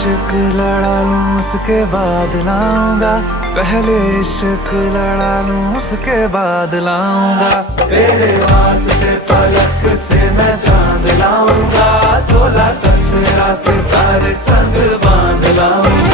इश्क लड़ा लूं उसके बाद लाऊंगा, पहले इश्क लड़ा लूं उसके बाद लाऊंगा। तेरे वास्ते फलक से मैं चांद लाऊंगा, 16 17 सितारे संग बांध लाऊंगा।